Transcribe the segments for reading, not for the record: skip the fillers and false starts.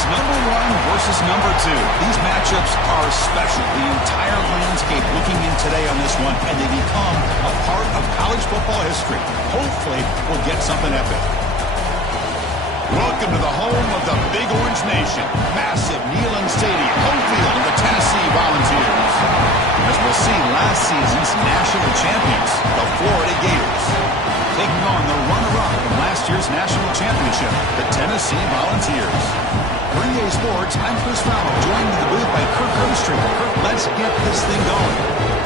It's number 1 versus number 2. These matchups are special. The entire landscape looking in today on this one, and they become a part of college football history. Hopefully, we'll get something epic. Welcome to the home of the Big Orange Nation. Massive Neyland Stadium, home field of the Tennessee Volunteers. As we'll see, last season's national champions, the Florida Gators, taking on the runner-up of last year's national championship, the Tennessee Volunteers. For EA Sports, I'm Chris Fowler, joined in the booth by Kirk Overstreet. Kirk, let's get this thing going.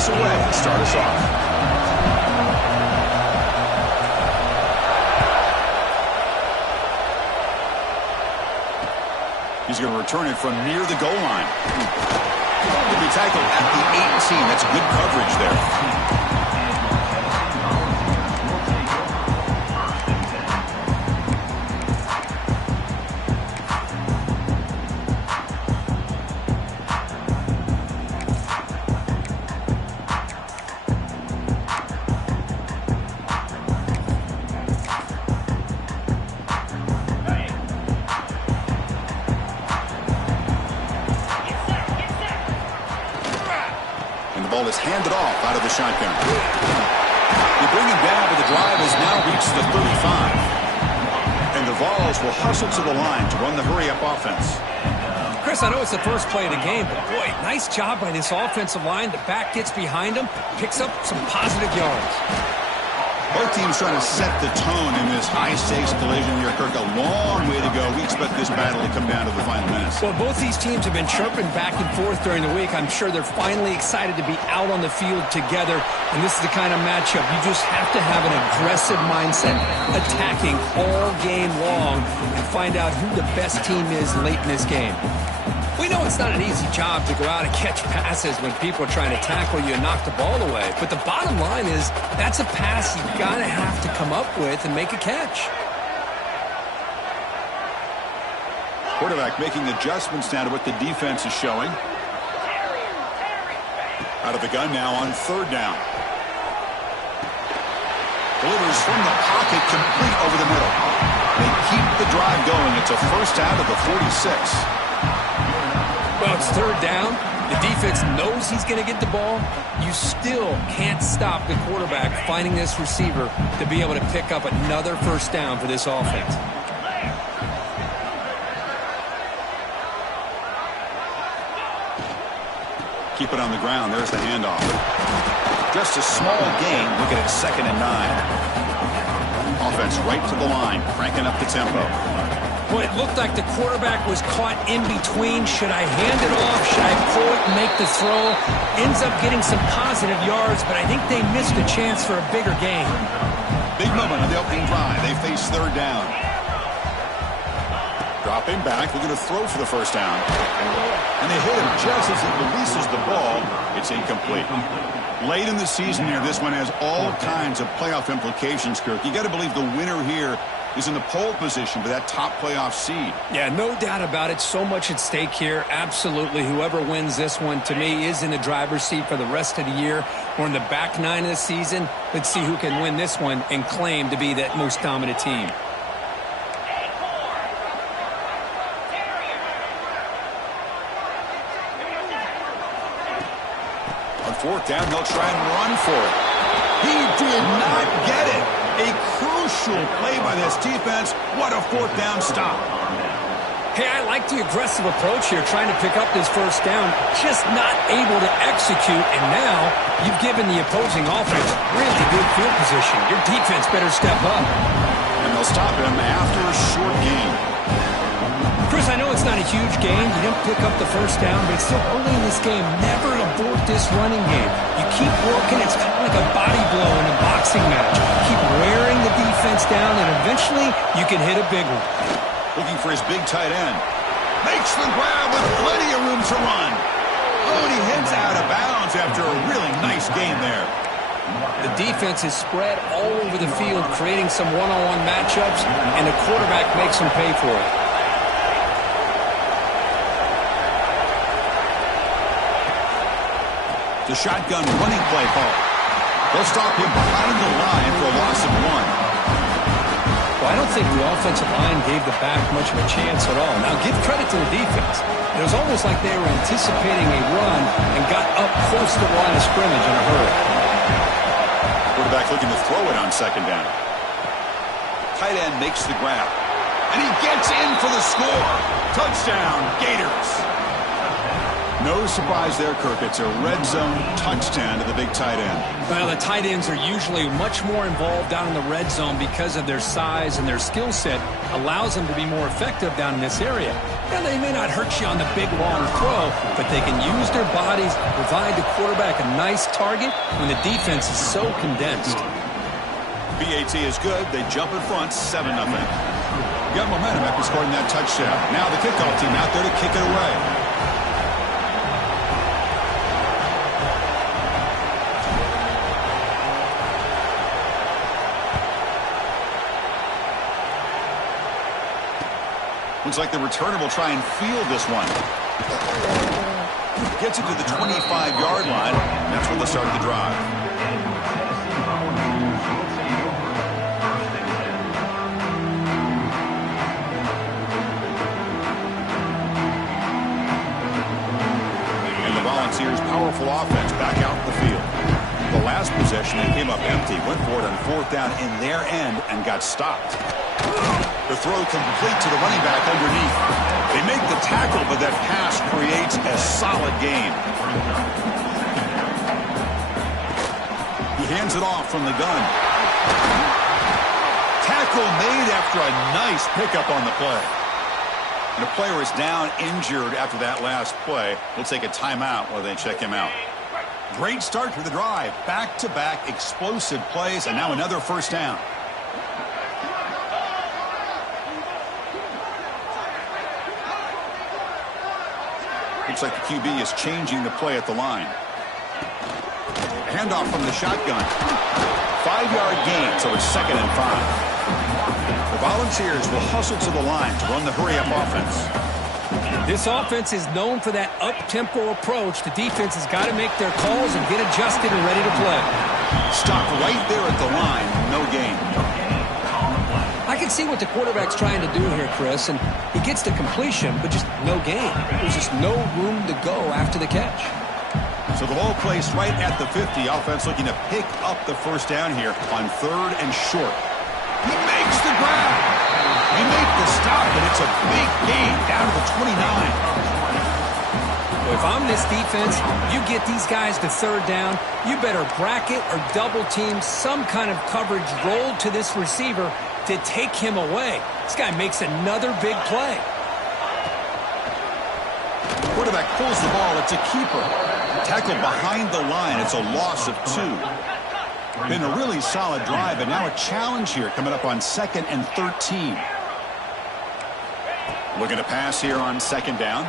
Away and start us off. He's going to return it from near the goal line. He'll be tackled at the 18. That's good coverage there. Is handed off out of the shotgun. They bring him down, but the drive has now reached the 35. And the Vols will hustle to the line to run the hurry-up offense. Chris, I know it's the first play of the game, but boy, nice job by this offensive line. The back gets behind him, picks up some positive yards. Both teams trying to set the tone in this high-stakes collision here, Kirk. A long way to go. We expect this battle to come down to the final minutes. Well, both these teams have been chirping back and forth during the week. I'm sure they're finally excited to be out on the field together, and this is the kind of matchup you just have to have an aggressive mindset, attacking all game long, and find out who the best team is late in this game. We know it's not an easy job to go out and catch passes when people are trying to tackle you and knock the ball away. But the bottom line is that's a pass you've got to have to come up with and make a catch. Quarterback making adjustments now to what the defense is showing. Out of the gun now on 3rd down. Delivers from the pocket, complete over the middle. They keep the drive going. It's a first out of the 46. Well, it's 3rd down. The defense knows he's going to get the ball. You still can't stop the quarterback finding this receiver to be able to pick up another first down for this offense. Keep it on the ground. There's the handoff. Just a small gain. Look at it, 2nd and 9. Offense right to the line, cranking up the tempo. Well, it looked like the quarterback was caught in between. Should I hand it off? Should I pull it and make the throw? Ends up getting some positive yards, but I think they missed a chance for a bigger gain. Big moment on the opening drive. They face 3rd down. Dropping back, they're going to throw for the first down. And they hit him just as he releases the ball. It's incomplete. Late in the season here, this one has all kinds of playoff implications, Kirk. You got to believe the winner here is in the pole position for that top playoff seed. Yeah, no doubt about it. So much at stake here. Absolutely. Whoever wins this one, to me, is in the driver's seat for the rest of the year. We're in the back 9 of the season. Let's see who can win this one and claim to be that most dominant team. On 4th down, they'll try and run for it. He did not get it. A crucial play by this defense. What a 4th down stop. Hey, I like the aggressive approach here, trying to pick up this first down, just not able to execute, and now you've given the opposing offense really good field position. Your defense better step up. And they'll stop him after a short gain. Chris, I know it's not a huge gain. You didn't pick up the first down, but it's still early in this game. Never abort this running game. You keep working. It's kind of like a body blow in a boxing match. Keep wearing the defense down, and eventually you can hit a big one. Looking for his big tight end. Makes the grab with plenty of room to run. Oh, and he heads out of bounds after a really nice game there. The defense is spread all over the field, creating some one-on-one matchups, and the quarterback makes them pay for it. The shotgun running play call. They'll stop him behind the line for a loss of 1. Well, I don't think the offensive line gave the back much of a chance at all. Now, give credit to the defense. It was almost like they were anticipating a run and got up close to the line of scrimmage in a hurry. Quarterback looking to throw it on second down. Tight end makes the grab. And he gets in for the score. Touchdown, Gators. No surprise there, Kirk. It's a red zone touchdown to the big tight end. Well, the tight ends are usually much more involved down in the red zone because of their size, and their skill set allows them to be more effective down in this area. Now, they may not hurt you on the big, long throw, but they can use their bodies to provide the quarterback a nice target when the defense is so condensed. BAT is good. They jump in front, 7-0. Got momentum after scoring that touchdown. Now the kickoff team out there to kick it away. Looks like the returner will try and field this one. Gets it to the 25-yard line. That's where they'll start the drive. And the Volunteers' powerful offense back out in the field. The last possession, they came up empty, went for it on fourth down in their end and got stopped. The throw complete to the running back underneath. They make the tackle, but that pass creates a solid gain. He hands it off from the gun. Tackle made after a nice pickup on the play. And the player is down injured after that last play. We'll take a timeout while they check him out. Great start to the drive. Back-to-back explosive plays, and now another first down. Looks like the QB is changing the play at the line. Handoff from the shotgun. 5-yard gain, so it's 2nd and 5. The Volunteers will hustle to the line to run the hurry-up offense. This offense is known for that up-tempo approach. The defense has got to make their calls and get adjusted and ready to play. Stop right there at the line. No gain. I can see what the quarterback's trying to do here, Chris, and he gets the completion, but just no gain. There's just no room to go after the catch. So the ball placed right at the 50. Offense looking to pick up the first down here on 3rd and short. He makes the grab. He makes the stop, and it's a big gain down to the 29. Well, if I'm this defense, you get these guys to 3rd down, you better bracket or double team some kind of coverage rolled to this receiver to take him away. This guy makes another big play. Quarterback pulls the ball. It's a keeper. Tackle behind the line. It's a loss of 2. Been a really solid drive, but now a challenge here coming up on 2nd and 13. Looking to pass here on 2nd down.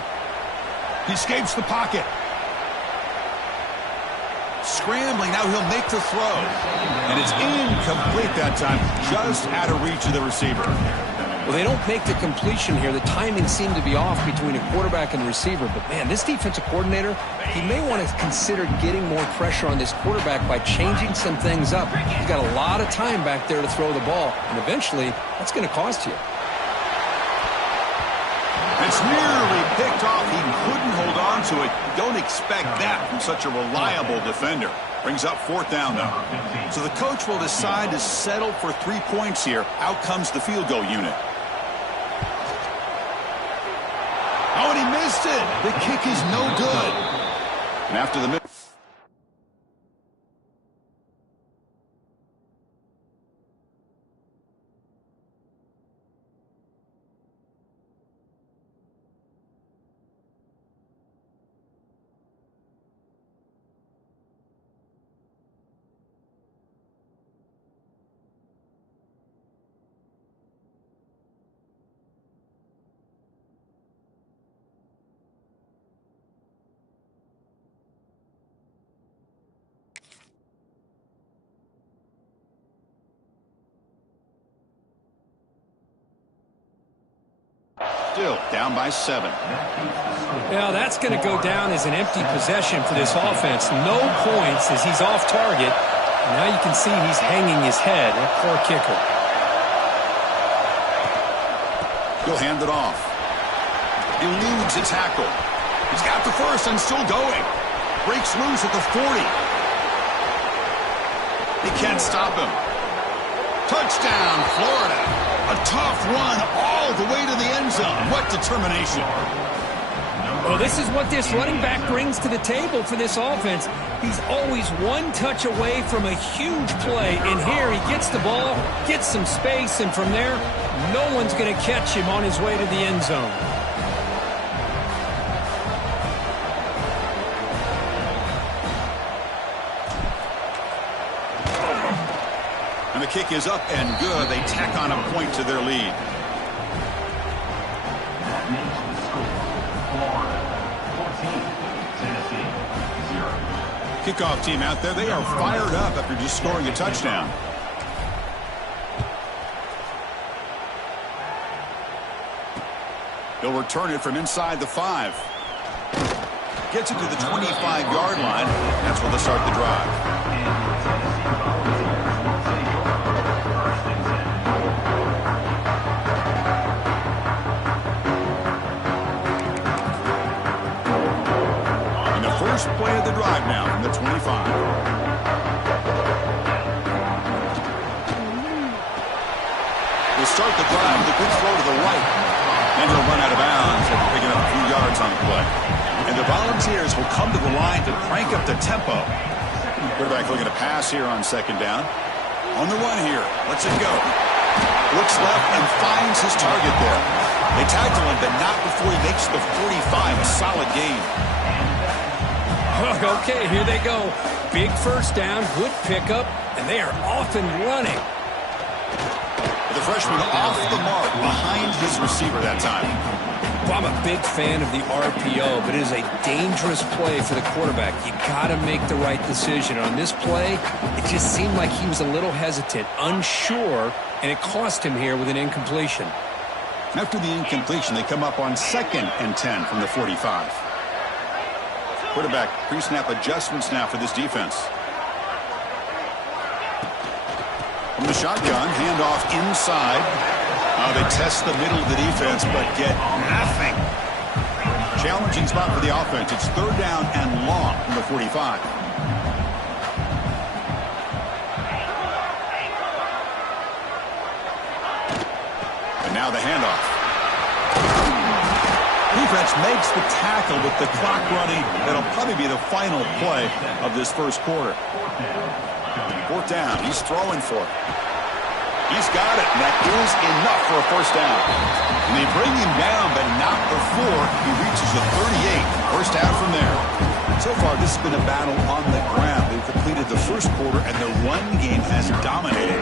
He escapes the pocket. Scrambling, now he'll make the throw. And it's incomplete that time, just out of reach of the receiver. Well, they don't make the completion here. The timing seemed to be off between a quarterback and the receiver. But, man, this defensive coordinator, he may want to consider getting more pressure on this quarterback by changing some things up. He's got a lot of time back there to throw the ball. And eventually, that's going to cost you. It's nearly picked off. He couldn't hold on to it. Don't expect that from such a reliable defender. Brings up 4th down, though. So the coach will decide to settle for 3 points here. Out comes the field goal unit. Oh, and he missed it. The kick is no good. And after the miss. Still down by 7. Now that's going to go down as an empty possession for this offense. No points as he's off target. Now you can see he's hanging his head. That poor kicker. He'll hand it off. Eludes a tackle. He's got the first and still going. Breaks loose at the 40. He can't stop him. Touchdown, Florida. A tough run all the way to the end zone. What determination. Well, this is what this running back brings to the table for this offense. He's always one touch away from a huge play. And here he gets the ball, gets some space, and from there, no one's going to catch him on his way to the end zone. And the kick is up and good. They tack on a point to their lead. Kickoff team out there. They are fired up after just scoring a touchdown. They'll return it from inside the 5. Gets it to the 25-yard line. That's where they'll start the drive. First play of the drive now from the 25. We'll start the drive with a good throw to the right. And he'll run out of bounds after picking up a few yards on the play. And the Volunteers will come to the line to crank up the tempo. Quarterback looking to pass here on second down. On the run here. Lets it go. Looks left and finds his target there. They tackle him, but not before he makes the 45. A solid gain. Okay, here they go. Big first down, good pickup, and they are off and running. The freshman off the mark behind his receiver that time. Well, I'm a big fan of the RPO, but it is a dangerous play for the quarterback. You got to make the right decision. On this play, it just seemed like he was a little hesitant, unsure, and it cost him here with an incompletion. After the incompletion, they come up on 2nd and 10 from the 45. Quarterback pre-snap adjustments now for this defense. From the shotgun, handoff inside. They test the middle of the defense, but get nothing. Challenging spot for the offense. It's 3rd down and long from the 45. And now the handoff. Defense makes the tackle with the clock running. That'll probably be the final play of this first quarter. 4th down. He's throwing for it. He's got it, and that is enough for a first down. And they bring him down, but not before he reaches the 38. First down from there. So far, this has been a battle on the ground. They've completed the first quarter, and their run game has dominated.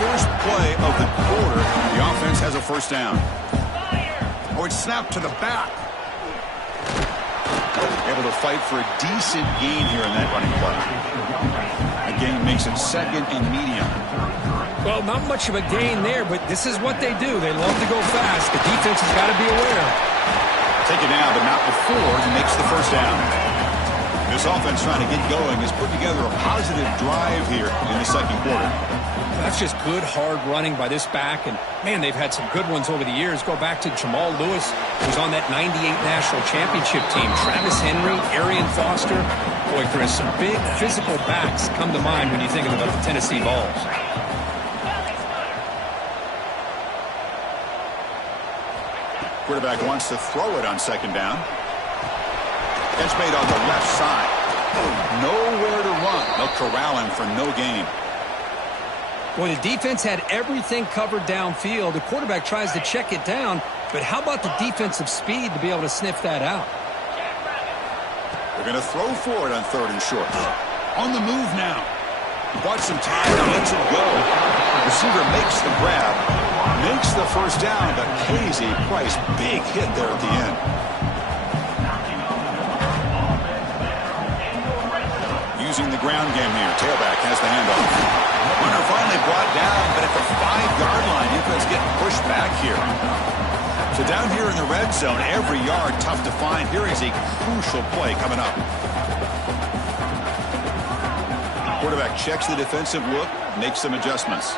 First play of the quarter. The offense has a first down. Oh, it's snapped to the back. Able to fight for a decent gain here in that running play. A gain makes it 2nd and medium. Well, not much of a gain there, but this is what they do. They love to go fast. The defense has got to be aware. Take it now, but not before he makes the first down. This offense trying to get going has put together a positive drive here in the second quarter. That's just good, hard running by this back. And, man, they've had some good ones over the years. Go back to Jamal Lewis, who was on that 98 National Championship team. Travis Henry, Arian Foster. Boy, there's some big physical backs come to mind when you think about the Tennessee Vols. Quarterback wants to throw it on second down. Catch made on the left side. Nowhere to run. They'll corral him for no gain. Well, the defense had everything covered downfield. The quarterback tries to check it down, but how about the defensive speed to be able to sniff that out? They're going to throw for it on 3rd and short. On the move now. Bought some time and lets it go. Receiver makes the grab, makes the first down, but pays a price. Big hit there at the end. using the ground game here. Tailback has the handoff. Runner finally brought down, but at the 5-yard line, defense getting pushed back here. So down here in the red zone, every yard tough to find. Here is a crucial play coming up. Quarterback checks the defensive look, makes some adjustments.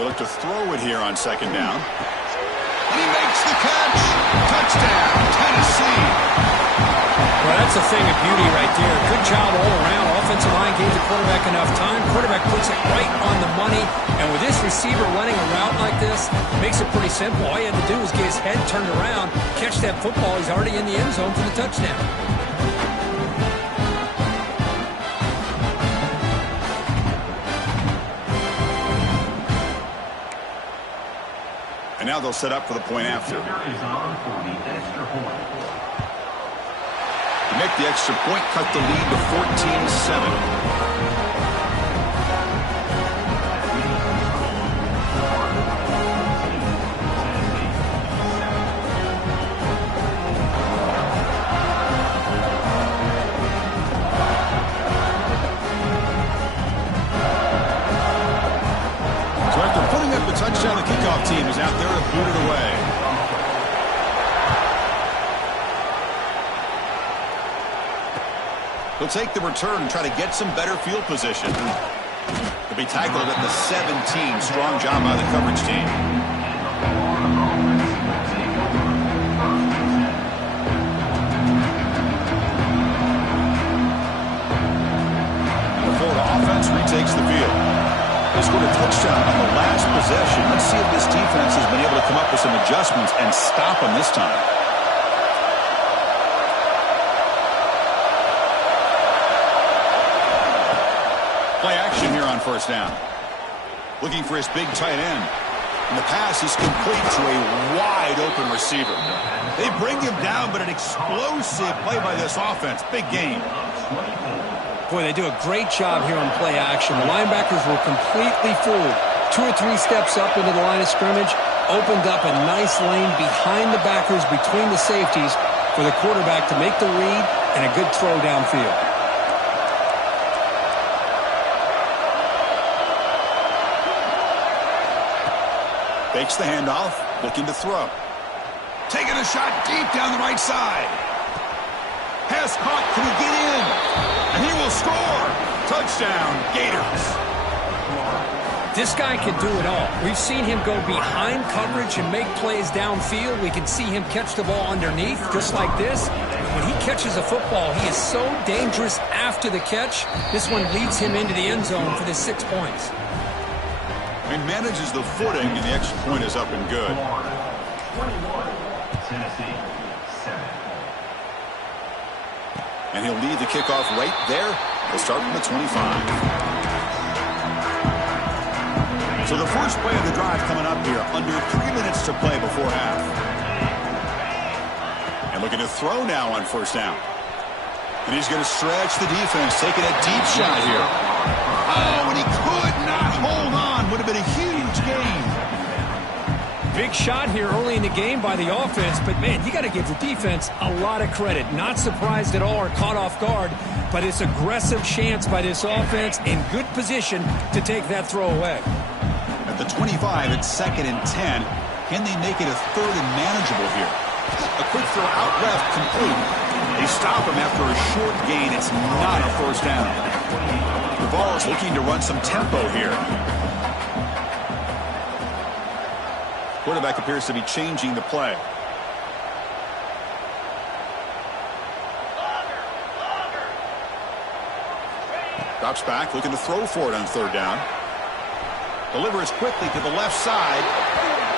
He'll look to throw it here on second down. And he makes the catch. Touchdown, Tennessee. Well, that's a thing of beauty right there. Good job all around. Offensive line gave the quarterback enough time. Quarterback puts it right on the money. And with this receiver running a route like this, it makes it pretty simple. All you had to do was get his head turned around, catch that football. He's already in the end zone for the touchdown. And now they'll set up for the point after. Make the extra point, cut the lead to 14-7. So after putting up the touchdown, the kickoff team is out there to boot it away. He'll take the return and try to get some better field position. He'll be tackled at the 17. Strong job by the coverage team. The Florida offense retakes the field. They scored a touchdown on the last possession. Let's see if this defense has been able to come up with some adjustments and stop them this time. Play action here on first down. Looking for his big tight end. And the pass is complete to a wide-open receiver. They bring him down, but an explosive play by this offense. Big game. Boy, they do a great job here on play action. The linebackers were completely fooled. 2 or 3 steps up into the line of scrimmage, opened up a nice lane behind the backers, between the safeties, for the quarterback to make the read and a good throw downfield. Fakes the handoff, looking to throw. Taking a shot deep down the right side. Pass caught, can he get in? And he will score. Touchdown, Gators. This guy can do it all. We've seen him go behind coverage and make plays downfield. We can see him catch the ball underneath, just like this. When he catches a football, he is so dangerous after the catch. This one leads him into the end zone for the 6 points. And manages the footing, and the extra point is up and good. 21, Tennessee, 7. And he'll lead the kickoff right there. He'll start from the 25. So the first play of the drive coming up here, under 3 minutes to play before half. And looking to throw now on first down. And he's going to stretch the defense, taking a deep shot here. Oh, and he could not hold on. Would have been a huge gain. Big shot here early in the game by the offense, but man, you got to give the defense a lot of credit. Not surprised at all or caught off guard, but it's aggressive chance by this offense in good position to take that throw away. At the 25, it's 2nd and 10. Can they make it a 3rd and manageable here? A quick throw out left, complete. They stop him after a short gain. It's not a first down. The ball is looking to run some tempo here. Quarterback appears to be changing the play. Drops back, looking to throw for it on 3rd down. Delivers quickly to the left side,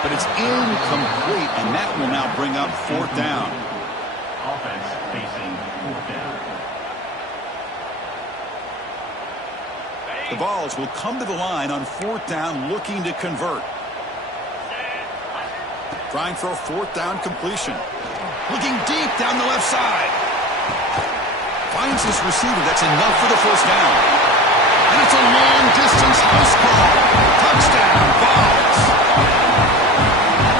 but it's incomplete, and that will now bring up 4th down. Offense facing 4th down. The Vols will come to the line on 4th down, looking to convert. Trying for a 4th down completion. Looking deep down the left side. Finds his receiver. That's enough for the first down. And it's a long-distance house call. Touchdown, Vols.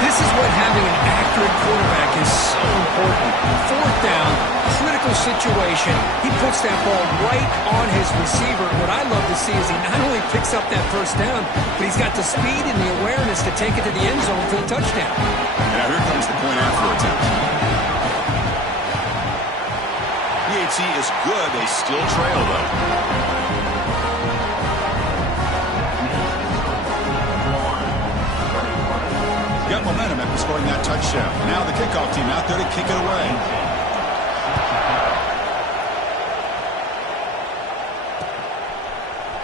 This is what having an accurate quarterback is so important. 4th down, critical situation. He puts that ball right on his his receiver. What I love to see is he not only picks up that first down, but he's got the speed and the awareness to take it to the end zone for the touchdown. Now here comes the point after attempt. PAT is good. They still trail, though. Got momentum after scoring that touchdown. Now the kickoff team out there to kick it away.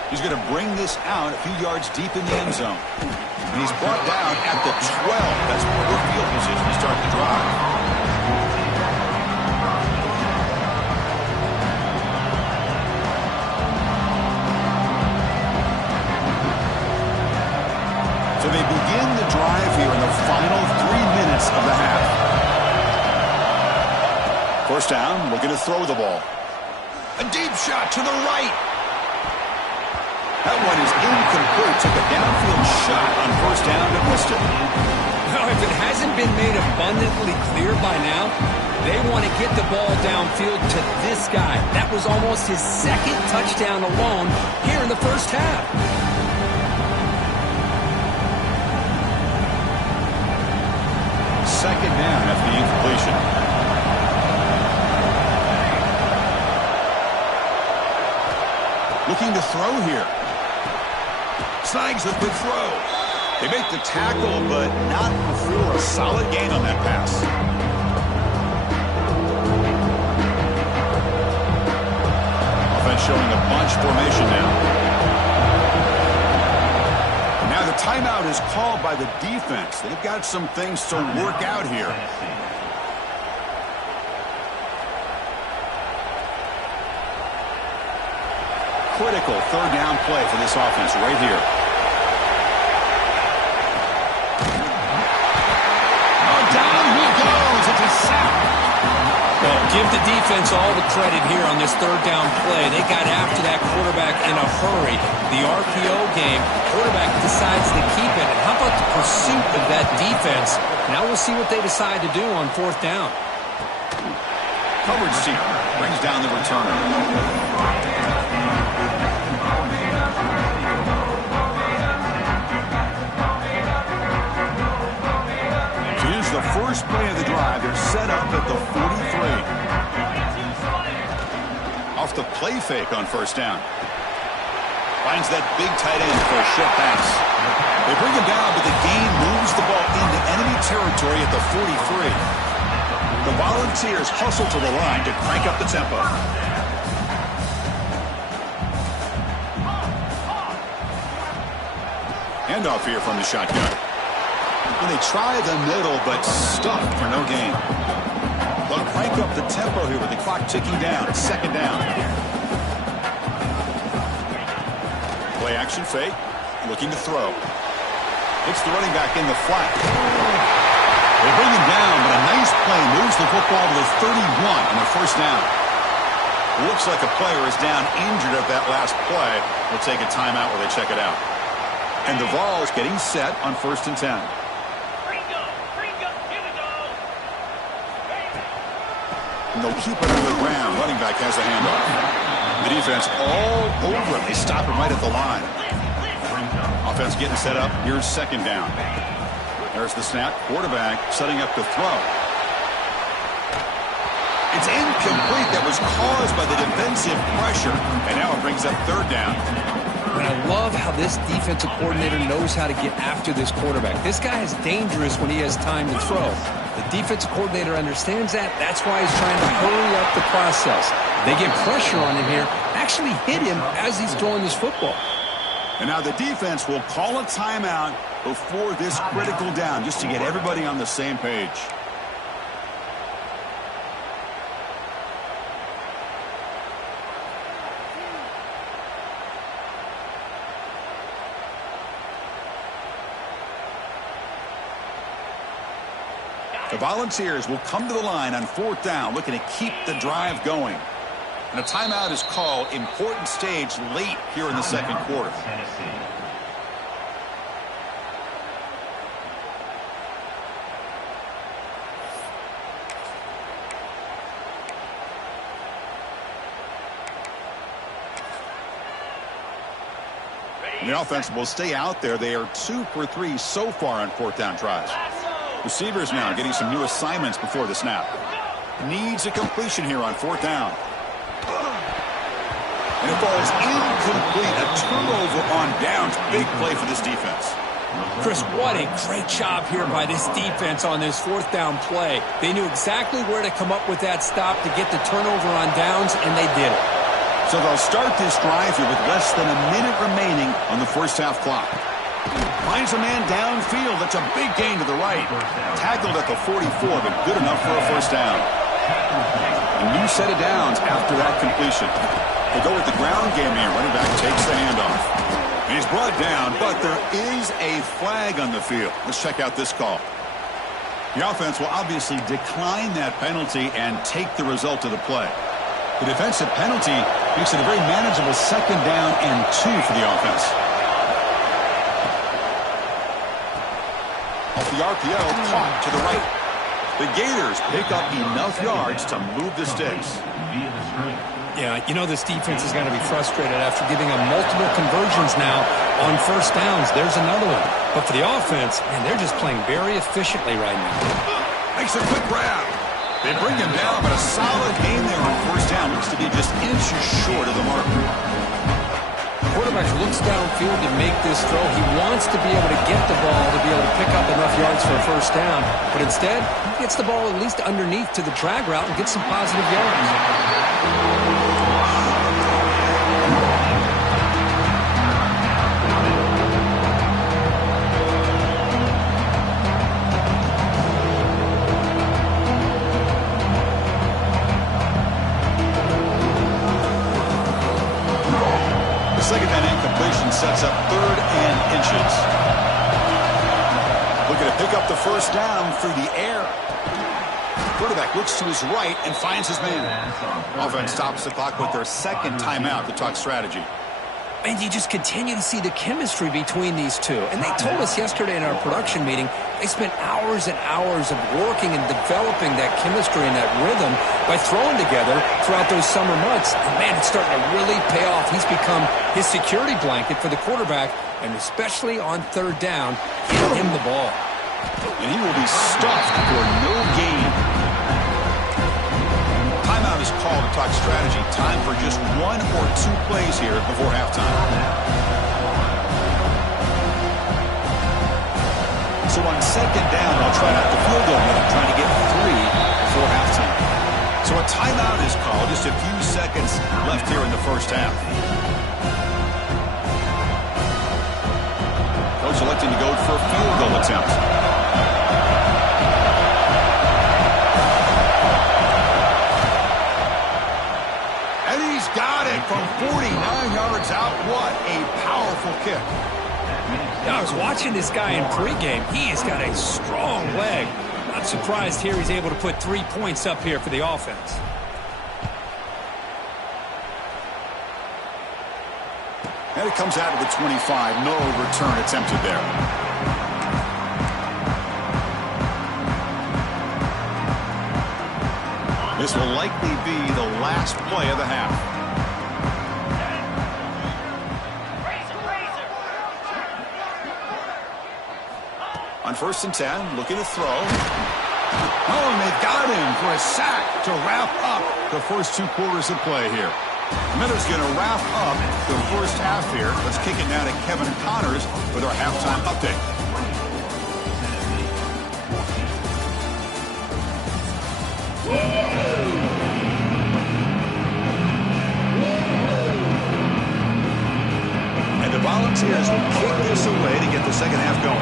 He's going to bring this out a few yards deep in the end zone. And he's brought down at the 12. That's poor field position to start the drive. So they begin the drive here in the final 3 minutes of the half. First down, looking to throw the ball. A deep shot to the right. That one is incomplete. Took a downfield shot on first down but missed it. Now, if it hasn't been made abundantly clear by now, they want to get the ball downfield to this guy. That was almost his second touchdown alone here in the first half. Second down after the incompletion. Looking to throw here. Snags the quick throw. They make the tackle, but not before a solid gain on that pass. Offense showing a bunch formation now. Now the timeout is called by the defense. They've got some things to work out here. Critical third down play for this offense right here. Oh, down he goes. It's a sack. Well, give the defense all the credit here on this third down play. They got after that quarterback in a hurry. The RPO game, quarterback decides to keep it. And how about the pursuit of that defense? Now we'll see what they decide to do on fourth down. Coverage team brings down the return. The first play of the drive, they're set up at the 43. Off the play fake on first down. Finds that big tight end for a short pass. They bring him down, but the gain moves the ball into enemy territory at the 43. The Volunteers hustle to the line to crank up the tempo. Handoff here from the shotgun. And they try the middle, but stuck for no gain. They'll crank up the tempo here with the clock ticking down. Second down. Play action fake. Looking to throw. Hits the running back in the flat. They bring him down, but a nice play moves the football to the 31 on the first down. Looks like a player is down injured at that last play. We'll take a timeout while they check it out. And the Vols getting set on 1st and 10. And they'll keep it on the ground. Running back has the handoff. The defense all over it. They stop him right at the line. Offense getting set up. Here's second down. There's the snap. Quarterback setting up to throw. It's incomplete. That was caused by the defensive pressure. And now it brings up third down. And I love how this defensive coordinator knows how to get after this quarterback. This guy is dangerous when he has time to throw. The defensive coordinator understands that. That's why he's trying to hurry up the process. They get pressure on him here, actually hit him as he's throwing this football. And now the defense will call a timeout before this critical down, just to get everybody on the same page. The Volunteers will come to the line on fourth down, looking to keep the drive going. And a timeout is called. Important stage late here in the second quarter. And the offense will stay out there. They are 2 for 3 so far on fourth down tries. Receivers now getting some new assignments before the snap. Needs a completion here on fourth down. And it falls incomplete. A turnover on downs. Big play for this defense. Chris, what a great job here by this defense on this fourth down play. They knew exactly where to come up with that stop to get the turnover on downs, and they did it. So they'll start this drive here with less than a minute remaining on the first half clock. Finds a man downfield. That's a big gain to the right. Tackled at the 44, but good enough for a first down. A new set of downs after that completion. They go with the ground game here. Running back takes the handoff. And he's brought down, but there is a flag on the field. Let's check out this call. The offense will obviously decline that penalty and take the result of the play. The defensive penalty makes it a very manageable second down and 2 for the offense. Off the RPO, caught to the right. The Gators pick up enough yards to move the sticks. Yeah, you know this defense is going to be frustrated after giving them multiple conversions now on first downs. There's another one. But for the offense, man, they're just playing very efficiently right now. Makes a quick grab. They bring him down, but a solid gain there on first down. Looks to be just inches short of the mark. The quarterback looks downfield to make this throw. He wants to be able to get the ball to be able to pick up enough yards for a first down. But instead, he gets the ball at least underneath to the drag route and gets some positive yards. Second down incompletion sets up 3rd and inches. Looking to pick up the first down through the air. Quarterback looks to his right and finds his man. Offense stops the clock with their second timeout to talk strategy. And you just continue to see the chemistry between these two. And they told us yesterday in our production meeting, they spent hours and hours of working and developing that chemistry and that rhythm by throwing together throughout those summer months. And man, it's starting to really pay off. He's become his security blanket for the quarterback, and especially on third down, getting him the ball. And he will be stuffed for no gain. Timeout is called to talk strategy. Time for just 1 or 2 plays here before halftime. So on second down, they'll try out the field goal unit, trying to get 3 before halftime. So a timeout is called. Just a few seconds left here in the first half. Coach electing to go for a field goal attempt. And he's got it from 49 yards out. What a powerful kick. Yeah, I was watching this guy in pregame. He has got a strong leg. Not surprised here he's able to put 3 points up here for the offense. And it comes out of the 25. No return attempted there. This will likely be the last play of the half. On 1st and 10, looking to throw. Oh, and they've got him for a sack to wrap up the first 2 quarters of play here. Miller's going to wrap up the first half here. Let's kick it now to Kevin Connors with our halftime update. And the Volunteers will kick this away to get the second half going.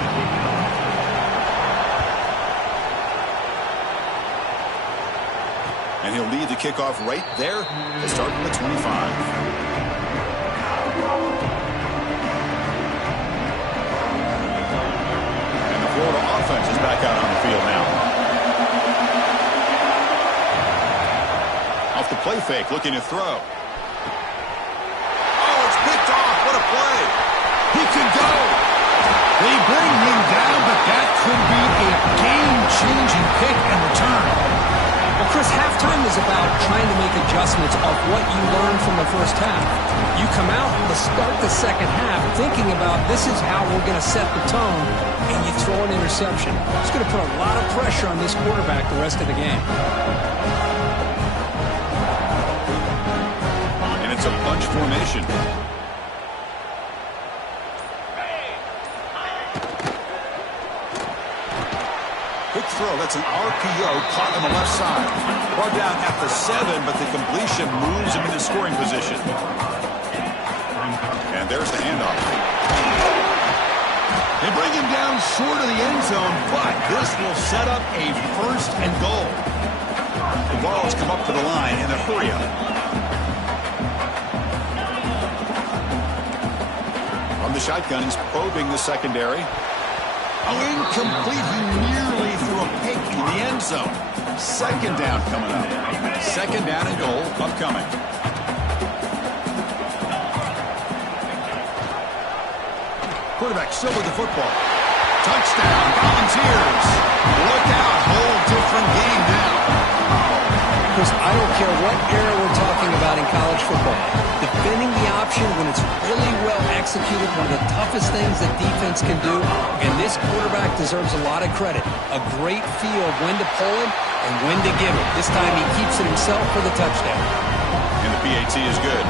And he'll lead the kickoff right there to start from the 25. And the Florida offense is back out on the field now. Off the play fake, looking to throw. Oh, it's picked off. What a play. He can go. They bring him down, but that could be a game-changing kick and return. Well, Chris, halftime is about trying to make adjustments of what you learned from the first half. You come out, to start the second half thinking about this is how we're going to set the tone, and you throw an interception. It's going to put a lot of pressure on this quarterback the rest of the game. And it's a bunch formation. Quick throw. That's an RPO caught on the left side. Brought down at the 7, but the completion moves him into scoring position. And there's the handoff. They bring him down short of the end zone, but this will set up a 1st and goal. The ball has come up to the line in a hurry-up. From the shotgun, he's probing the secondary. Oh, incomplete. He nearly threw a pick in the end zone. 2nd down coming up. 2nd down and goal upcoming. Quarterback still with the football. Touchdown, Volunteers. Look out, whole different game now. Chris, I don't care what era we're talking about in college football. Defending the option when it's really well executed, one of the toughest things that defense can do, and this quarterback deserves a lot of credit. A great feel of when to pull him and when to give it. This time he keeps it himself for the touchdown. And the PAT is good.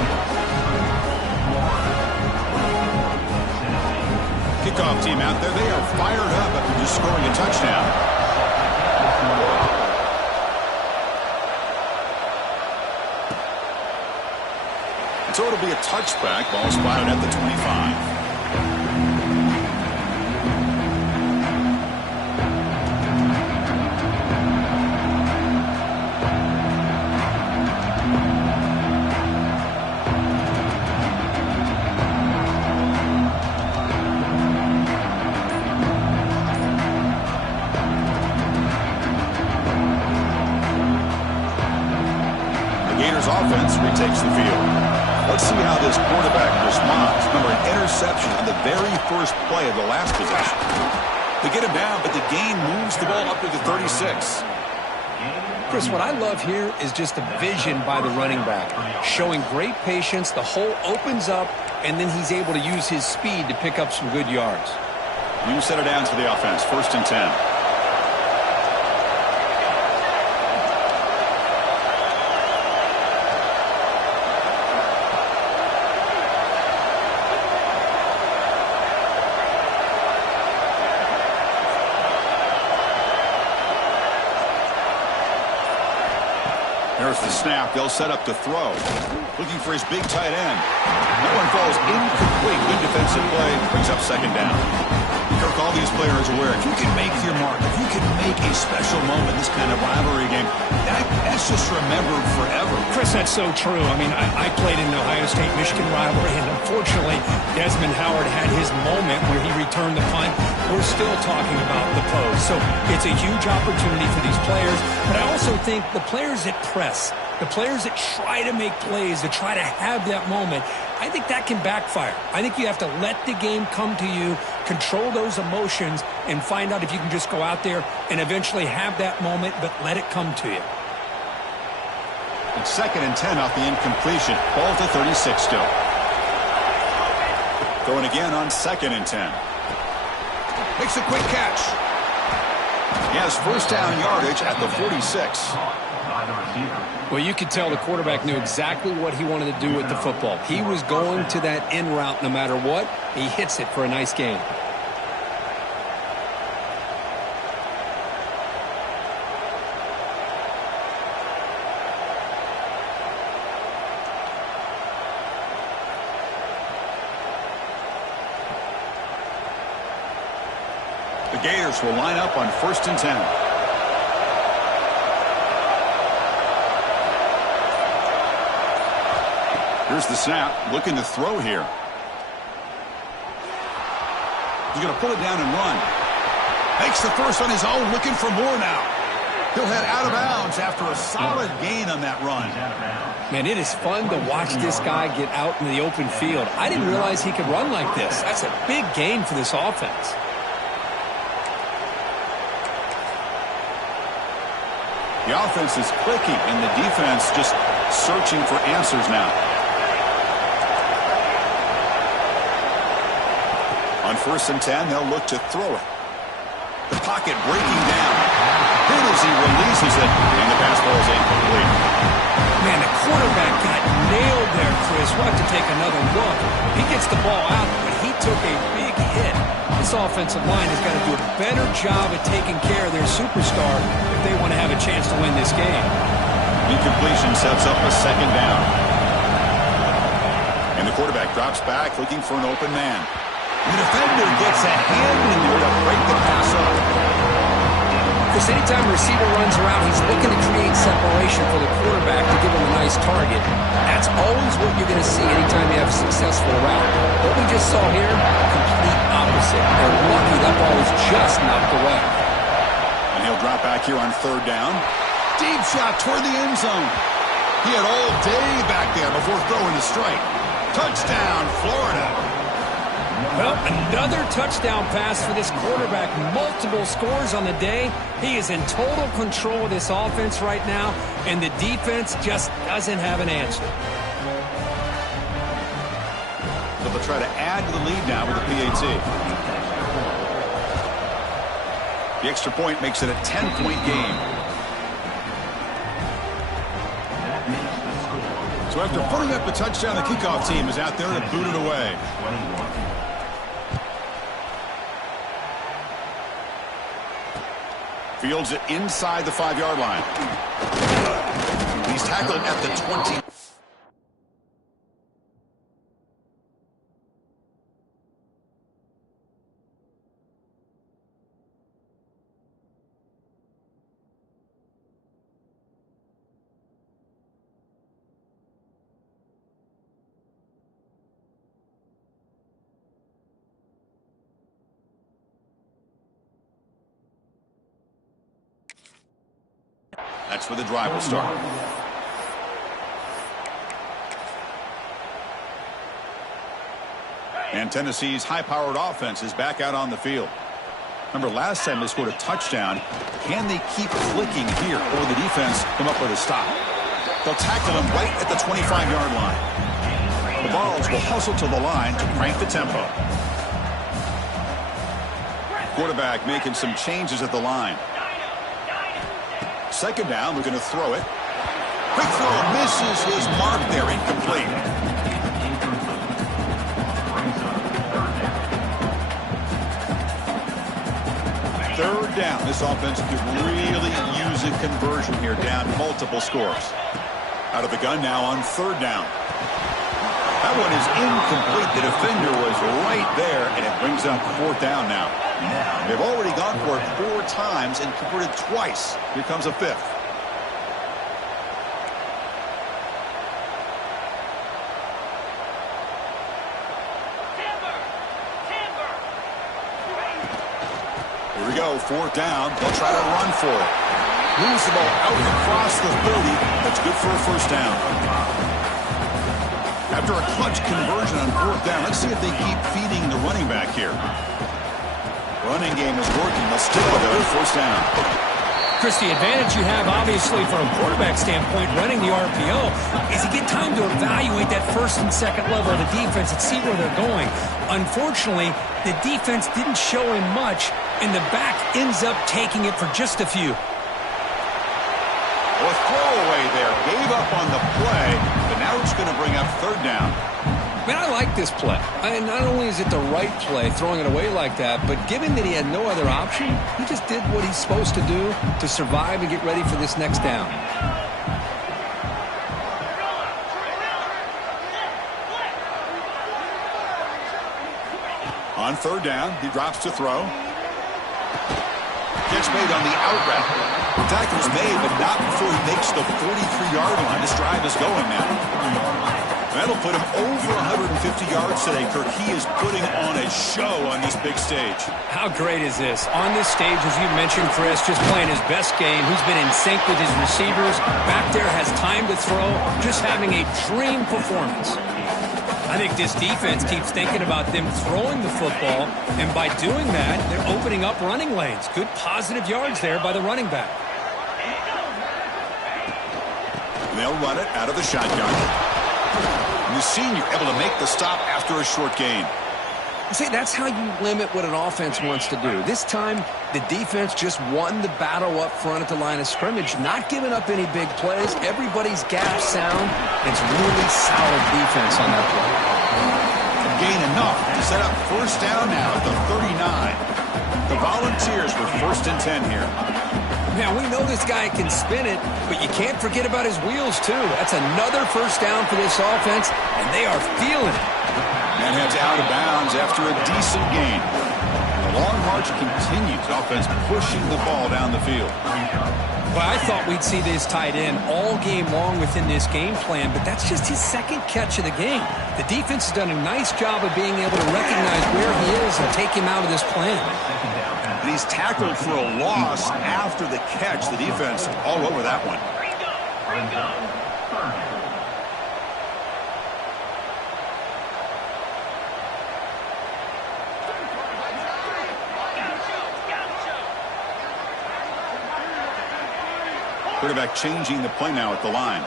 Kickoff team out there. They are fired up after just scoring a touchdown. So it'll be a touchback. Ball spotted at the 25. The Gators offense retakes the field. Let's see how this quarterback responds. Remember, an interception on the very first play of the last possession. They get him down, but the gain moves the ball up to the 36. Chris, what I love here is just the vision by the running back. Showing great patience, the hole opens up, and then he's able to use his speed to pick up some good yards. New set of downs for the offense, 1st and 10. There's the snap. They'll set up to throw. Looking for his big tight end. That one falls incomplete. Good defensive play. Brings up 2nd down. Kirk, all these players are aware. If you can make your mark, if you can make a special moment, this kind of rivalry game, that's just remembered forever. Chris, that's so true. I mean, I played in the Ohio State-Michigan rivalry, and unfortunately, Desmond Howard had his moment where he returned the punt. We're still talking about the pose. So it's a huge opportunity for these players, but I also think the players that press, the players that try to make plays, that try to have that moment, I think that can backfire. I think you have to let the game come to you, control those emotions, and find out if you can just go out there and eventually have that moment, but let it come to you. It's 2nd and 10 off the incompletion. Ball to 36 still. Going again on 2nd and 10. Makes a quick catch. He has 1st down yardage at the 46. Well, you could tell the quarterback knew exactly what he wanted to do with the football. He was going to that in route no matter what. He hits it for a nice gain. The Gators will line up on 1st and 10. Here's the snap. Looking to throw here. He's going to pull it down and run. Makes the first on his own. Looking for more now. He'll head out of bounds after a solid gain on that run. Man, it is fun to watch this guy get out in the open field. I didn't realize he could run like this. That's a big gain for this offense. The offense is clicking, and the defense just searching for answers now. On 1st and 10, they'll look to throw it. The pocket breaking down. Good as he releases it, and the pass ball is incomplete. Man, the quarterback got nailed there, Chris. We'll have to take another look. He gets the ball out, but he took a big hit. This offensive line has got to do a better job at taking care of their superstar if they want to have a chance to win this game. Incompletion sets up a 2nd down. And the quarterback drops back looking for an open man. The defender gets a hand in there to break the pass up. Because anytime a receiver runs around, he's looking to create separation for the quarterback to give him a nice target. That's always what you're going to see anytime you have a successful route. What we just saw here, complete opposite. They're lucky that ball was just knocked away. And he'll drop back here on 3rd down. Deep shot toward the end zone. He had all day back there before throwing the strike. Touchdown, Florida. Well, another touchdown pass for this quarterback. Multiple scores on the day. He is in total control of this offense right now, and the defense just doesn't have an answer. So they'll try to add to the lead now with the PAT. The extra point makes it a 10-point game. So after putting up a touchdown, the kickoff team is out there to boot it away. Fields it inside the 5-yard line. He's tackled at the 20. That's where the drive will start. And Tennessee's high-powered offense is back out on the field. Remember, last time they scored a touchdown. Can they keep clicking here, or will the defense come up with a stop? They'll tackle him right at the 25-yard line. The Vols will hustle to the line to crank the tempo. Quarterback making some changes at the line. 2nd down, we're going to throw it. Quick throw, misses his mark there, incomplete. Third down, this offense could really use a conversion here, down multiple scores. Out of the gun now on 3rd down. That one is incomplete. The defender was right there, and it brings up 4th down now. They've already gone for it 4 times and converted twice. Here comes a 5th. Here we go, 4th down. They'll try to run for it. Moves the ball out across the 30. That's good for a 1st down. After a clutch conversion on 4th down, let's see if they keep feeding the running back here. Running game is working. They'll stick with it. 1st down. Chris, the advantage you have, obviously, from a quarterback standpoint, running the RPO, is you get time to evaluate that 1st and 2nd level of the defense and see where they're going. Unfortunately, the defense didn't show him much, and the back ends up taking it for just a few. Well, a throwaway there. Gave up on the play, but now it's going to bring up 3rd down. Man, I like this play. Not only is it the right play, throwing it away like that, but given that he had no other option, he just did what he's supposed to do to survive and get ready for this next down. On 3rd down, he drops to throw. Gets made on the out route. The tackle's made, but not before he makes the 43-yard line. This drive is going now. That'll put him over 150 yards today, Kirk. He is putting on a show on this big stage. How great is this? On this stage, as you mentioned, Chris, just playing his best game. He's been in sync with his receivers. Back there has time to throw. Just having a dream performance. I think this defense keeps thinking about them throwing the football, and by doing that, they're opening up running lanes. Good positive yards there by the running back. And they'll run it out of the shotgun. And the senior able to make the stop after a short gain. See, that's how you limit what an offense wants to do. This time, the defense just won the battle up front at the line of scrimmage, not giving up any big plays. Everybody's gap sound. It's really solid defense on that play. Gain enough to set up first down now at the 39. The Volunteers were 1st and 10 here. Now, we know this guy can spin it, but you can't forget about his wheels, too. That's another first down for this offense, and they are feeling it. And heads out of bounds after a decent gain. The long march continues. Offense pushing the ball down the field. Well, I thought we'd see this tight end all game long within this game plan, but that's just his second catch of the game. The defense has done a nice job of being able to recognize where he is and take him out of this plan. And he's tackled for a loss after the catch. The defense all over that one. Quarterback changing the play now at the line.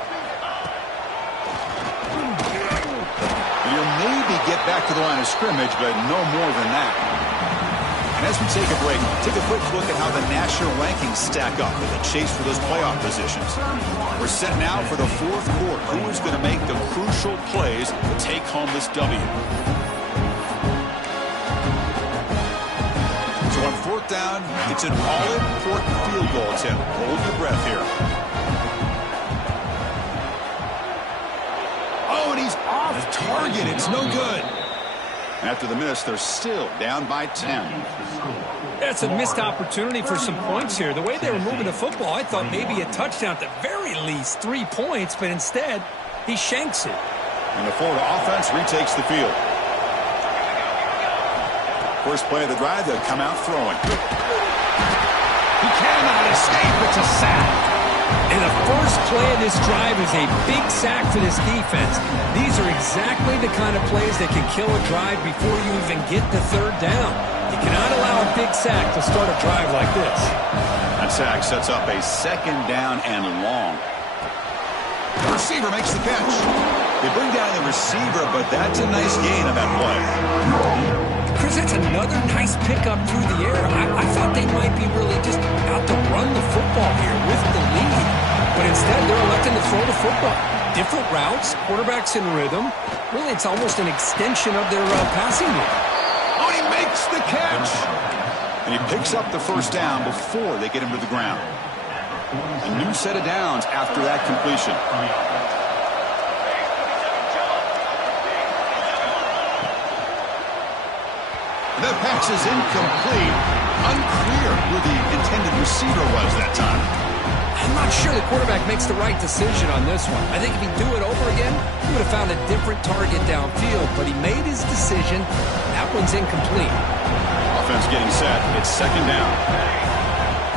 He'll maybe get back to the line of scrimmage, but no more than that. And as we take a break, take a quick look at how the national rankings stack up in the chase for those playoff positions. We're set now for the 4th quarter. Who is going to make the crucial plays to take home this W? So on 4th down, it's an all-important field goal attempt. Hold your breath here. Oh, and he's off target. It's no good. After the miss, they're still down by 10. That's a missed opportunity for some points here. The way they were moving the football, I thought maybe a touchdown at the very least, 3 points, but instead, he shanks it. And the Florida offense retakes the field. First play of the drive, they'll come out throwing. He cannot escape. It's a sack. And the first play of this drive is a big sack for this defense. These are exactly the kind of plays that can kill a drive before you even get the 3rd down. You cannot allow a big sack to start a drive like this. That sack sets up a 2nd down and long. The receiver makes the catch. They bring down the receiver, but that's a nice gain on that play. Chris, that's another nice pickup through the air. I thought they might be really just out to run the football here with the lead. But instead, they're electing to throw the football. Different routes, quarterbacks in rhythm. Really, it's almost an extension of their passing game. Oh, he makes the catch. And he picks up the first down before they get him to the ground. A new set of downs after that completion. The pass is incomplete. Unclear who the intended receiver was that time. I'm not sure the quarterback makes the right decision on this one. I think if he'd do it over again, he would have found a different target downfield, but he made his decision. That one's incomplete. Offense getting set. It's 2nd down.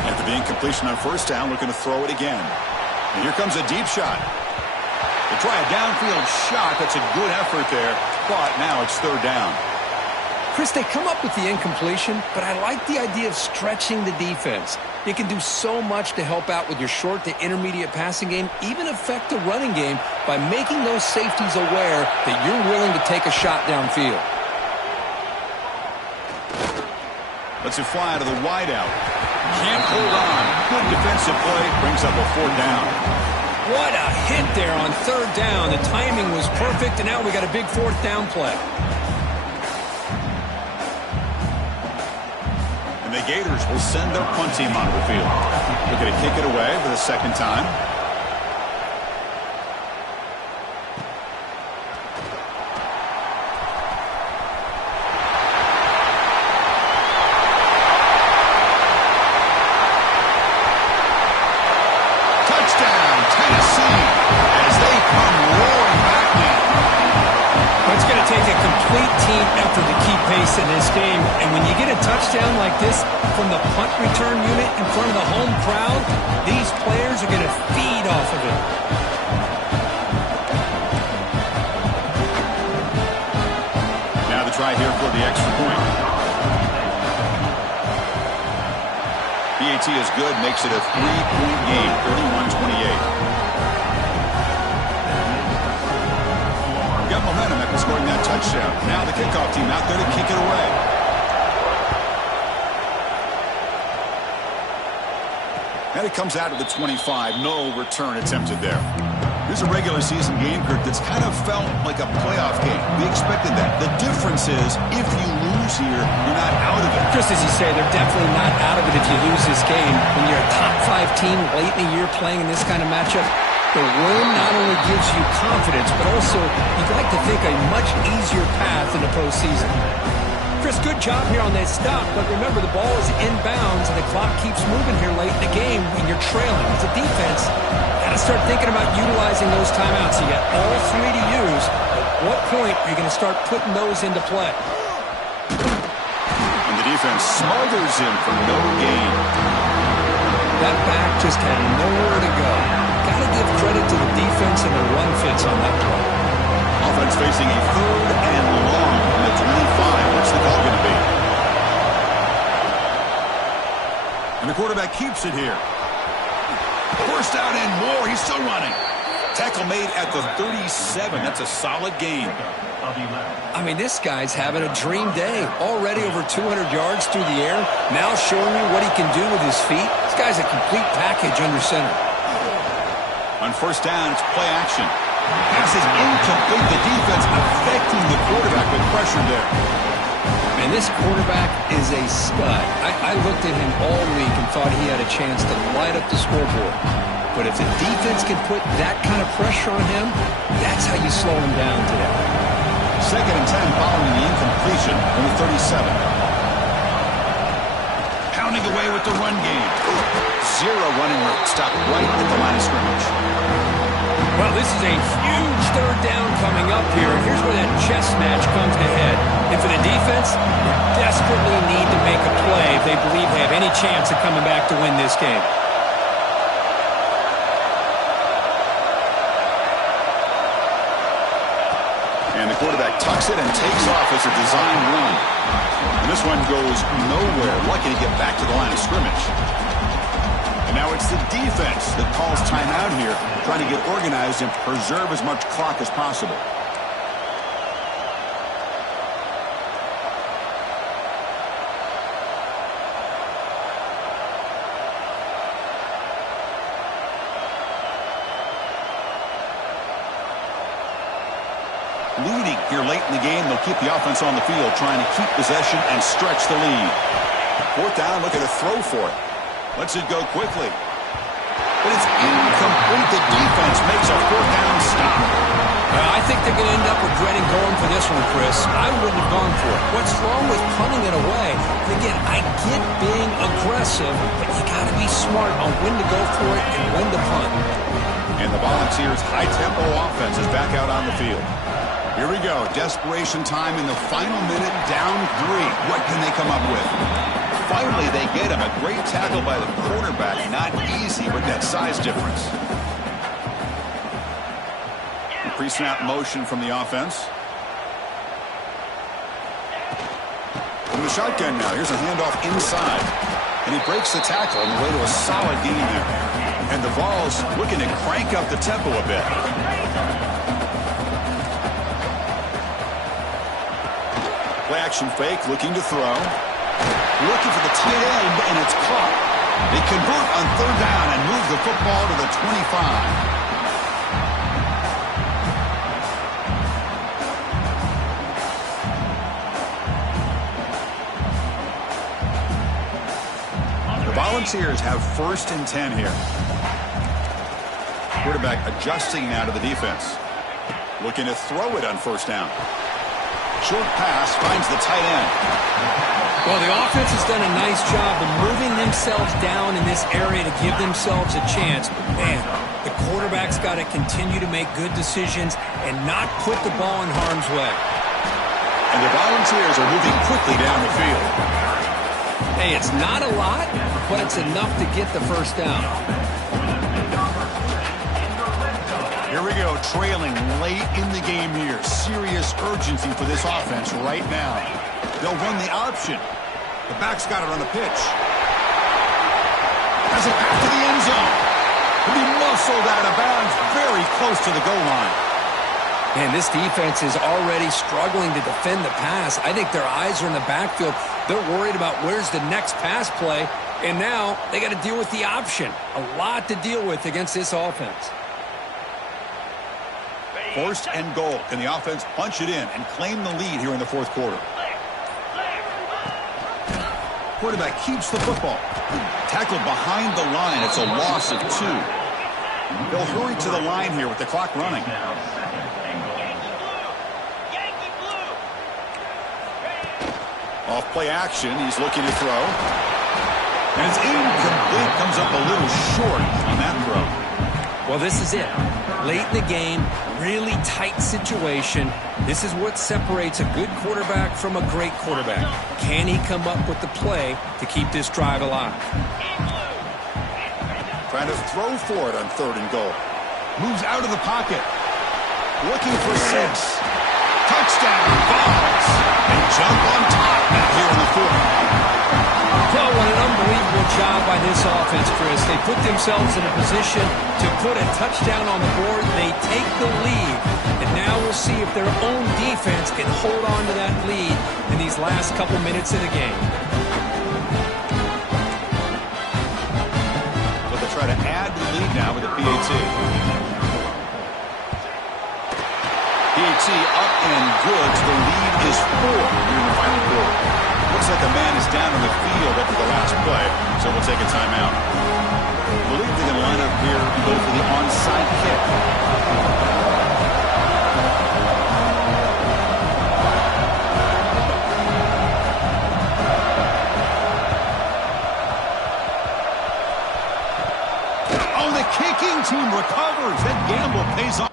After the incompletion on 1st down, looking to throw it again. And here comes a deep shot. They try a downfield shot. That's a good effort there, but now it's 3rd down. Chris, they come up with the incompletion, but I like the idea of stretching the defense. You can do so much to help out with your short to intermediate passing game, even affect the running game by making those safeties aware that you're willing to take a shot downfield. Lets it fly to the wideout. Can't hold on. Good defensive play. Brings up a 4th down. What a hit there on 3rd down. The timing was perfect, and now we got a big 4th down play. And the Gators will send their punt team onto the field. Looking to kick it away for the 2nd time. Touchdown, Tennessee, as they come roaring back now. It's going to take a complete team effort to keep pace in this game. And when you get a touchdown like this from the punt return unit in front of the home crowd, these players are going to feed off of it. Now the try here for the extra point. BAT is good, makes it a 3-point game, 31-28. Got momentum after scoring that touchdown. touchdown. Now the kickoff team out there to kick it away. And it comes out of the 25. No return attempted there. Here's a regular season game, Kurt, that's kind of felt like a playoff game. We expected that. The difference is, if you lose here, you're not out of it. Just as you say, they're definitely not out of it if you lose this game. When you're a top 5 team late in the year playing in this kind of matchup, the win not only gives you confidence, but also you'd like to think a much easier path in the postseason. Chris, good job here on that stop, but remember the ball is inbounds and the clock keeps moving here late in the game when you're trailing. As a defense, got to start thinking about utilizing those timeouts. You got all 3 to use. At what point are you going to start putting those into play? And the defense smothers him for no gain. That back just had nowhere to go. Got to give credit to the defense and the run fits on that play. Offense facing a 3rd and long from the 25. What's the call going to be? And the quarterback keeps it here. First down and more. He's still running. Tackle made at the 37. That's a solid gain. I mean, this guy's having a dream day. Already over 200 yards through the air. Now showing you what he can do with his feet. This guy's a complete package under center. On first down, it's play action. Pass is incomplete. The defense affecting the quarterback with pressure there. Man, this quarterback is a stud. I looked at him all week and thought he had a chance to light up the scoreboard. But if the defense can put that kind of pressure on him, that's how you slow him down today. 2nd and 10 following the incompletion from the 37. Pounding away with the run game. 0 running room. Stop right at the line of scrimmage. Well, this is a huge 3rd down coming up here. And here's where that chess match comes to head. And for the defense, they desperately need to make a play if they believe they have any chance of coming back to win this game. And the quarterback tucks it and takes off as a design run. And this one goes nowhere. Lucky to get back to the line of scrimmage. And now it's the defense that calls timeout here, trying to get organized and preserve as much clock as possible. Leading here late in the game, they'll keep the offense on the field, trying to keep possession and stretch the lead. 4th down, look at a throw for it. Lets it go quickly. But it's incomplete. The defense makes a 4th down stop. I think they're going to end up regretting going for this one, Chris. I wouldn't have gone for it. What's wrong with punting it away? And again, I get being aggressive, but you got to be smart on when to go for it and when to punt. And the Volunteers' high-tempo offense is back out on the field. Here we go. Desperation time in the final minute, down 3. What can they come up with? Finally, they get him. A great tackle by the quarterback. Not easy with that size difference. Pre-snap motion from the offense. From the shotgun now. Here's a handoff inside. And he breaks the tackle on the way to a solid gain there. And the Vols looking to crank up the tempo a bit. Play action fake, looking to throw. Looking for the tight end, and it's caught. They convert on 3rd down and move the football to the 25. The Volunteers have 1st and 10 here. Quarterback adjusting now to the defense. Looking to throw it on 1st down. Short pass finds the tight end. Well, the offense has done a nice job of moving themselves down in this area to give themselves a chance. But, man, the quarterback's got to continue to make good decisions and not put the ball in harm's way. And the Volunteers are moving quickly down the field. Hey, it's not a lot, but it's enough to get the 1st down. Here we go, trailing late in the game here. Serious urgency for this offense right now. They'll run the option. The back's got it on the pitch. Has it back to the end zone. He'll be muscled out of bounds very close to the goal line. And this defense is already struggling to defend the pass. I think their eyes are in the backfield. They're worried about where's the next pass play. And now they got to deal with the option. A lot to deal with against this offense. First and goal. Can the offense punch it in and claim the lead here in the fourth quarter? Quarterback keeps the football. Tackled behind the line. It's a loss of 2. They'll hurry to the line here with the clock running. Off play action. He's looking to throw. And it's incomplete. Comes up a little short on that throw. Well, this is it. Late in the game, really tight situation. This is what separates a good quarterback from a great quarterback. Can he come up with the play to keep this drive alive? Trying to throw for it on 3rd and goal. Moves out of the pocket. Looking for 6. Touchdown, balls. And jump on top here in the 4th. Well, what an unbelievable job by this offense, Chris. They put themselves in a position to put a touchdown on the board. They take the lead. And now we'll see if their own defense can hold on to that lead in these last couple minutes of the game. So they'll try to add to the lead now with a PAT. PAT up and good. The lead is 4 here in the final quarter. Looks like a man is down on the field after the last play, so we'll take a timeout. I believe they're going to line up here and go for the onside kick. Oh, the kicking team recovers. That gamble pays off.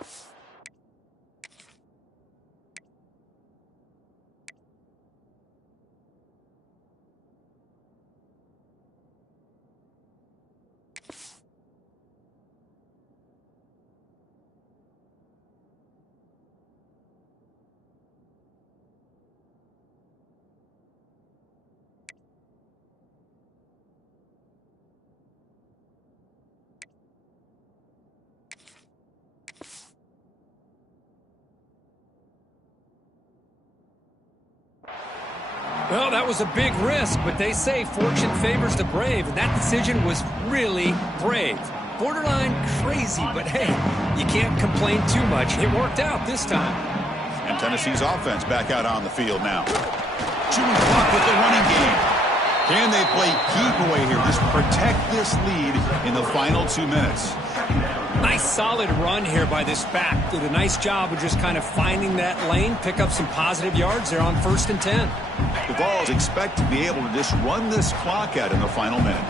Well, that was a big risk, but they say fortune favors the brave, and that decision was really brave. Borderline crazy, but hey, you can't complain too much. It worked out this time. And Tennessee's offense back out on the field now. Chewing clock with the running game. Can they play keep away here? Just protect this lead in the final 2 minutes. Nice solid run here by this back. Did a nice job of just kind of finding that lane, pick up some positive yards there on 1st and 10. The Vols expect to be able to just run this clock out in the final minute.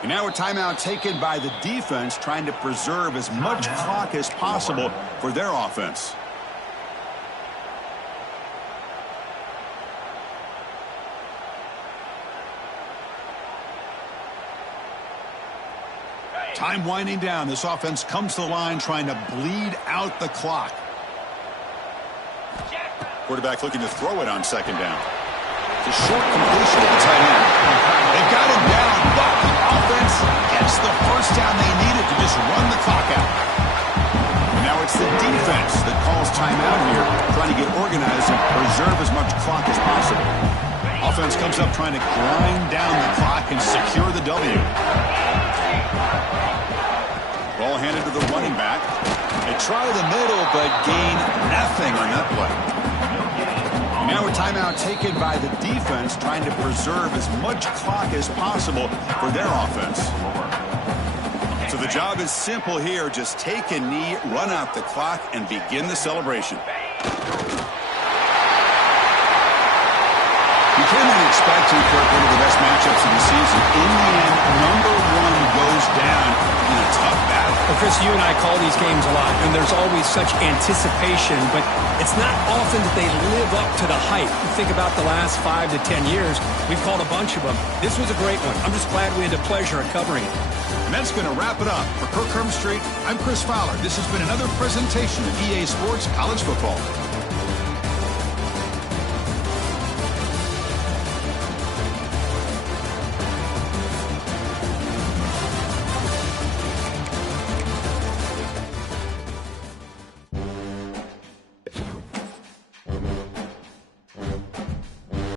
And now a timeout taken by the defense, trying to preserve as much clock as possible for their offense. Time winding down. This offense comes to the line trying to bleed out the clock. Quarterback looking to throw it on 2nd down. It's a short completion to the tight end. They've got him down, but the offense gets the first down they needed to just run the clock out. And now it's the defense that calls timeout here, trying to get organized and preserve as much clock as possible. Offense comes up trying to grind down the clock and secure the W. Ball handed to the running back. They try the middle, but gain nothing on that play. Now a timeout taken by the defense, trying to preserve as much clock as possible for their offense. So the job is simple here. Just take a knee, run out the clock, and begin the celebration. You cannot expect to put one of the best matchups of the season. In the end, number 1 goes down in a tough battle. Well, Chris, you and I call these games a lot, and there's always such anticipation, but it's not often that they live up to the hype. You think about the last 5 to 10 years, we've called a bunch of them. This was a great one. I'm just glad we had the pleasure of covering it. And that's going to wrap it up. For Kirk Street, I'm Chris Fowler. This has been another presentation of EA Sports College Football.